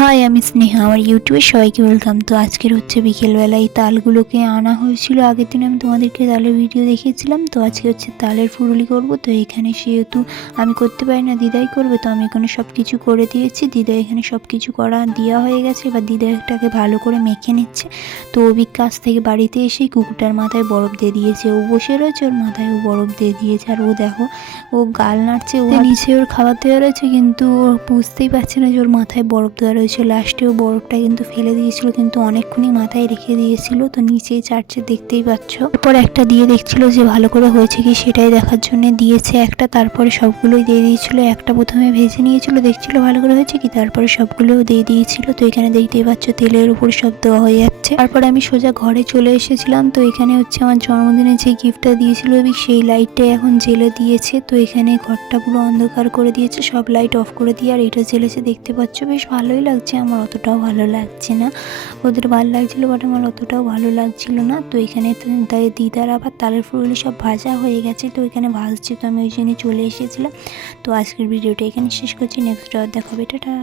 High, আমি স্নেহা। আমার ইউটিউবে সবাইকে ওয়েলকাম। তো আজকের হচ্ছে বিকেলবেলা এই তালগুলোকে আনা হয়েছিল। আগের দিন আমি তোমাদেরকে তালের ভিডিও দেখিয়েছিলাম। তো আজকে হচ্ছে তালের ফুরুলি করব। তো এখানে সেহেতু আমি করতে পারি না, দিদাই করবে। তো আমি এখানে সব কিছু করে দিয়েছি। দিদা এখানে সব কিছু করা দেওয়া হয়ে গেছে। এবার দিদা এটাকে ভালো করে মেখে নিচ্ছে। তো অভিক কাছ থেকে বাড়িতে এসেই কুকুরটার মাথায় বরফ দিয়ে দিয়েছে। ও বসে রয়েছে, ওর মাথায় ও বরফ দিয়ে দিয়েছে। আর ও দেখো, ও গাল নাড়ছে। ও নিচে ওর খাবার দেওয়া রয়েছে, কিন্তু ও বুঝতেই পারছে না যে ওর মাথায় বরফ দেওয়া রয়েছে। লাস্টেও বরফটা কিন্তু ফেলে দিয়েছিল, কিন্তু অনেকক্ষণই মাথায় রেখে দিয়েছিল। তো নিচেই চাটছে, দেখতেই পাচ্ছ। তারপর একটা দিয়ে দেখছিল যে ভালো করে হয়েছে কি, সেটাই দেখার জন্য দিয়েছে একটা। তারপরে সবগুলোই দিয়ে দিয়েছিল। একটা প্রথমে ভেজে নিয়েছিল, দেখছিল ভালো করে হয়েছে কি, তারপরে সবগুলোও দিয়ে দিয়েছিল। তো এখানে দেখতেই পাচ্ছ তেলের উপর সব দেওয়া হয়ে যাচ্ছে। তারপরে আমি সোজা ঘরে চলে এসেছিলাম। তো এখানে হচ্ছে আমার জন্মদিনে যে গিফটটা দিয়েছিল সেই লাইটটাই এখন জেলে দিয়েছে। তো এখানে ঘরটা পুরো অন্ধকার করে দিয়েছে, সব লাইট অফ করে দিয়ে আর এটা জ্বেলেছে, দেখতে পাচ্ছ। বেশ ভালোই লাগছে, আমার অতটাও ভালো লাগছে না। ওদের ভালো লাগছিল, বাট আমার অতটাও ভালো লাগছিল না। তো এখানে তাই দিদার আবার তালের ফুলগুলি সব ভাজা হয়ে গেছে। তো এখানে ভাজছে, তো আমি ওই জন্য চলে এসেছিলাম। তো আজকের ভিডিওটা এখানে শেষ করছি। নেক্সট দেখাবে, টাটা।